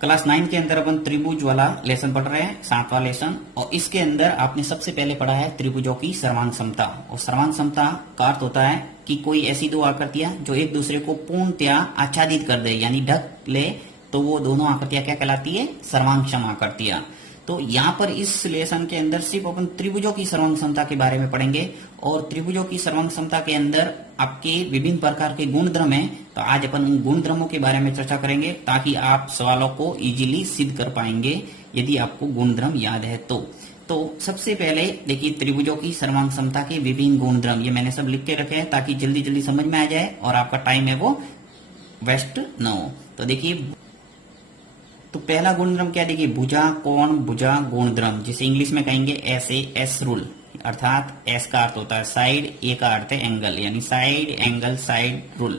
Class 9 के अंदर अपन त्रिभुज वाला लेसन पढ़ रहे हैं, 7वां लेसन। और इसके अंदर आपने सबसे पहले पढ़ा है त्रिभुजों की सर्वांग समता। और सर्वांग समता का अर्थ होता है कि कोई ऐसी दो आकृतियां जो एक दूसरे को पूर्णतया आच्छादित कर दे, यानी ढक ले, तो वो दोनों आकृतियां क्या कहलाती है? सर्वांग सम आकृतियां। तो यहाँ पर इस लेसन के अंदर सिर्फ अपन त्रिभुजों की सर्वांग समता के बारे में पढ़ेंगे। और त्रिभुजों की सर्वांग समता के अंदर आपके विभिन्न प्रकार के गुणधर्म हैं, तो आज अपन उन गुणधर्मों के बारे में चर्चा करेंगे ताकि आप सवालों को इजीली सिद्ध कर पाएंगे यदि आपको गुणधर्म याद है तो सबसे पहले देखिए त्रिभुजों की सर्वांग समता के विभिन्न गुणधर्म, ये मैंने सब लिख के रखे हैं ताकि जल्दी जल्दी समझ में आ जाए और आपका टाइम है वो वेस्ट न हो। तो देखिए, तो पहला गुणधर्म क्या? देखिए, भुजा कोण भुजा गुणधर्म, जिसे इंग्लिश में कहेंगे एस रूल, अर्थात एस का अर्थ होता है साइड, ए का अर्थ है एंगल, यानी साइड एंगल साइड रूल।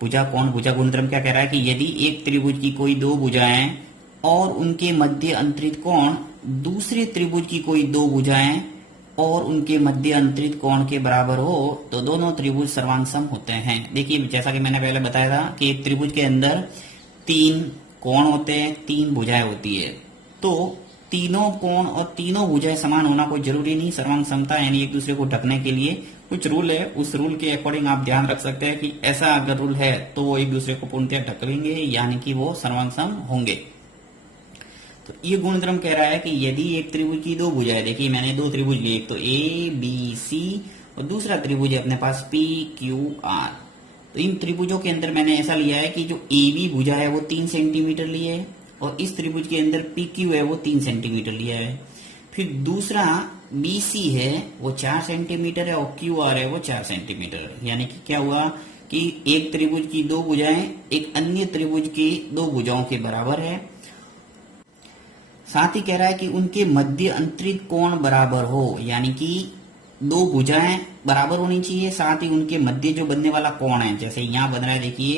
भुजा कोण भुजा गुणधर्म क्या कह रहा है कि यदि एक त्रिभुज की कोई दो भुजाएं और उनके मध्य अंतरित कोण दूसरे त्रिभुज की कोई दो भुजाएं और उनके मध्य अंतरित कोण के बराबर हो तो दोनों त्रिभुज सर्वांग सम होते हैं। देखिए, जैसा कि मैंने पहले बताया था कि एक त्रिभुज के अंदर तीन कोण होते हैं, तीन भुजाएं होती है, तो तीनों कोण और तीनों भुजाएं समान होना कोई जरूरी नहीं। सर्वांग समता यानी एक दूसरे को ढकने के लिए कुछ रूल है, उस रूल के अकॉर्डिंग आप ध्यान रख सकते हैं कि ऐसा अगर रूल है तो वो एक दूसरे को पूर्णतः ढक लेंगे, यानी कि वो सर्वांग सम होंगे। तो ये गुणधर्म कह रहा है कि यदि एक त्रिभुज की दो भुजाएं, देखिए मैंने दो त्रिभुज लिए, एक तो ए बी सी और दूसरा त्रिभुज है अपने पास पी क्यू आर। तो इन त्रिभुजों के अंदर मैंने ऐसा लिया है कि जो ए बी भुजा है वो 3 सेंटीमीटर ली है और इस त्रिभुज के अंदर पी क्यू है वो 3 सेंटीमीटर लिया है। फिर दूसरा बी सी है वो 4 सेंटीमीटर है और क्यू आर है वो 4 सेंटीमीटर है। यानी कि क्या हुआ कि एक त्रिभुज की दो भुजाएं एक अन्य त्रिभुज की दो भुजाओं के बराबर है। साथ ही कह रहा है कि उनके मध्य अंतरित कोण बराबर हो, यानी कि दो भुजाएं बराबर होनी चाहिए, साथ ही उनके मध्य जो बनने वाला कोण है, जैसे यहाँ बन रहा है देखिए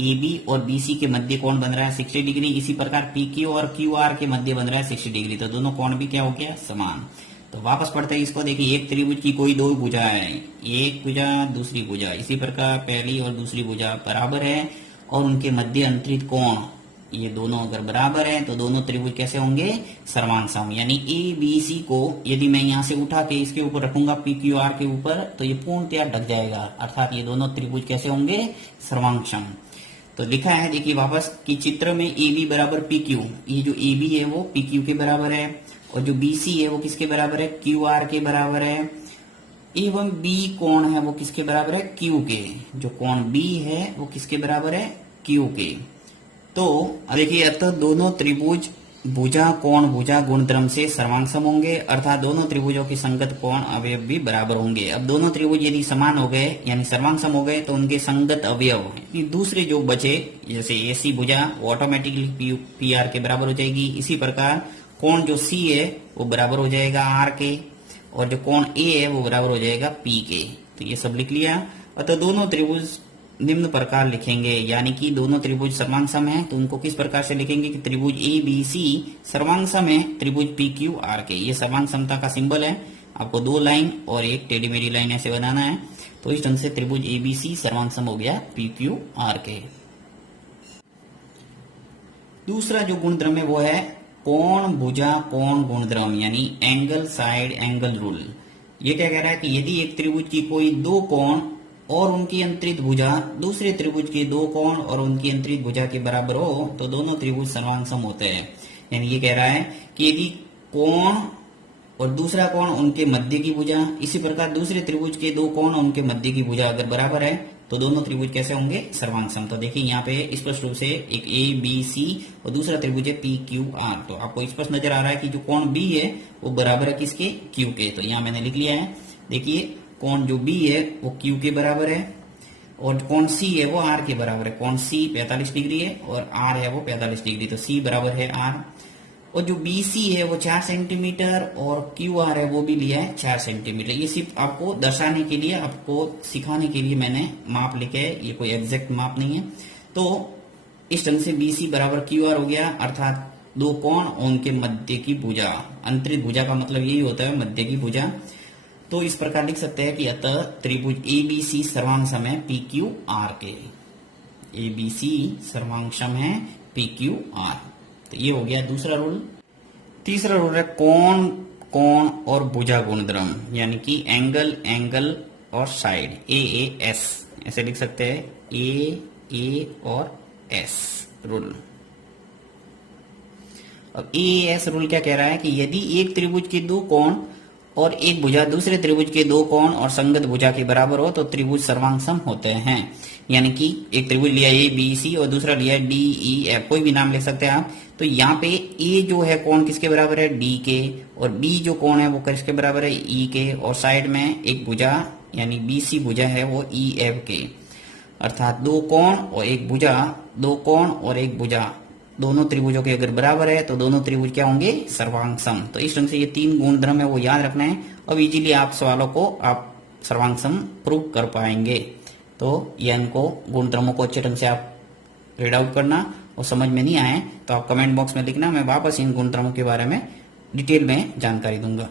ए बी और बी सी के मध्य कोण बन रहा है 60 डिग्री, इसी प्रकार पी क्यू और क्यू आर के मध्य बन रहा है 60 डिग्री, तो दोनों कोण भी क्या हो गया? समान। तो वापस पढ़ते हैं इसको। देखिए, एक त्रिभुज की कोई दो भुजा है, एक भुजा दूसरी भुजा, इसी प्रकार पहली और दूसरी भुजा बराबर है और उनके मध्य अंतरित कोण ये दोनों अगर बराबर है तो दोनों त्रिभुज कैसे होंगे? सर्वांग सम। यानी ए बी सी को यदि मैं यहाँ से उठा के इसके ऊपर रखूंगा पी क्यू आर के ऊपर तो ये पूर्णतया ढक जाएगा, अर्थात ये दोनों त्रिभुज कैसे होंगे? सर्वांग सम। तो लिखा है देखिए वापस कि चित्र में ए बी बराबर पी क्यू, ये जो ए बी है वो पी क्यू के बराबर है और जो बी सी है वो किसके बराबर है? क्यू आर के बराबर है। एवं बी कोण है वो किसके बराबर है? क्यू के। जो कोण बी है वो किसके बराबर है? क्यू के। तो देखिए, अतः दोनों त्रिभुज भुजा कोण भुजा गुणधर्म से सर्वांग सम होंगे, अर्थात दोनों त्रिभुजों के संगत कोण अवयव भी बराबर होंगे। अब दोनों त्रिभुज यदि समान हो गए यानी सर्वांग सम हो गए तो उनके संगत अवयव दूसरे जो बचे, जैसे एसी भुजा वो ऑटोमेटिकली पी आर के बराबर हो जाएगी। इसी प्रकार कोण जो सी है वो बराबर हो जाएगा आर के और जो कोण ए है वो बराबर हो जाएगा पी के। तो ये सब लिख लिया। अतः दोनों त्रिभुज निम्न प्रकार लिखेंगे, यानी कि दोनों त्रिभुज सर्वांग सम है तो उनको किस प्रकार से लिखेंगे कि त्रिभुज ए बी सी सर्वांग सम है त्रिभुज पी क्यू आर के। ये सर्वांग समता का सिंबल है, आपको दो लाइन और एक टेढ़ी मेढ़ी लाइन ऐसे बनाना है। तो इस ढंग से त्रिभुज ए बी सी सर्वांग सम हो गया पी क्यू आर के। दूसरा जो गुणधर्म है वो है कोण भुजा कोण गुणधर्म, यानी एंगल साइड एंगल रूल। ये क्या कह रहा है कि यदि एक त्रिभुज की कोई दो कोण और उनकी अंतरित भुजा दूसरे त्रिभुज के दो कोण और उनकी अंतरित भुजा के बराबर हो तो दोनों त्रिभुज सर्वांग सम होते हैं। यानी ये कह रहा है कि यदि कोण और दूसरा कोण उनके मध्य की भुजा, इसी प्रकार दूसरे त्रिभुज के दो कोण और उनके मध्य की भुजा अगर बराबर है तो दोनों त्रिभुज कैसे होंगे? सर्वांग सम। तो देखिए यहाँ पे स्पष्ट रूप से एक ए बी सी और दूसरा त्रिभुज है पी क्यू आर, तो आपको स्पष्ट नजर आ रहा है कि जो कोण बी है वो बराबर है किसके? क्यू के। तो यहाँ मैंने लिख लिया है। देखिए, कोण जो बी है वो क्यू के बराबर है और कोण सी है वो आर के बराबर है। कोण सी 45 डिग्री है और आर है वो 45 डिग्री, तो सी बराबर है आर। और जो बी सी है वो 4 सेंटीमीटर और क्यू आर है वो भी लिया है 4 सेंटीमीटर। ये सिर्फ आपको दर्शाने के लिए, आपको सिखाने के लिए मैंने माप लिखे है, ये कोई एग्जैक्ट माप नहीं है। तो इस ढंग से बी सी बराबर क्यू आर हो गया, अर्थात दो कोण और उनके मध्य की भुजा। अंतरित भुजा का मतलब यही होता है मध्य की भुजा। तो इस प्रकार लिख सकते हैं कि अतः त्रिभुज ए बी सी सर्वांग सम है पी क्यू आर के। ए बी सी सर्वांग सम है पी क्यू आर। तो ये हो गया दूसरा रूल। तीसरा रूल है कोण, कोण और भुजा गुणधर्म, यानी कि एंगल, एंगल और साइड, AAS ऐसे लिख सकते हैं, A और S रूल। अब AAS रूल क्या कह रहा है कि यदि एक त्रिभुज के दो कोण और एक भुजा दूसरे त्रिभुज के दो कोण और संगत भुजा के बराबर हो तो त्रिभुज सर्वांग होते हैं। यानी कि एक त्रिभुज लिया ABC और दूसरा लिया DEF, कोई भी नाम ले सकते हैं आप। तो यहाँ पे A जो है कोण किसके बराबर है, D के, और B जो कोण है वो किसके बराबर है, E के, और साइड में एक भुजा यानी BC भुजा है वो EF के। अर्थात दो कोण और एक भुजा, दो कोण और एक भुजा दोनों त्रिभुजों के अगर बराबर है तो दोनों त्रिभुज क्या होंगे, सर्वांग सम। तो इस ढंग से ये तीन गुणधर्म है वो याद रखना है। अब इजीली आप सवालों को आप सर्वांग सम प्रूव कर पाएंगे। तो ये इनको गुणधर्मों को अच्छे ढंग से आप रीड आउट करना, और समझ में नहीं आए तो आप कमेंट बॉक्स में लिखना, मैं वापस इन गुणधर्मों के बारे में डिटेल में जानकारी दूंगा।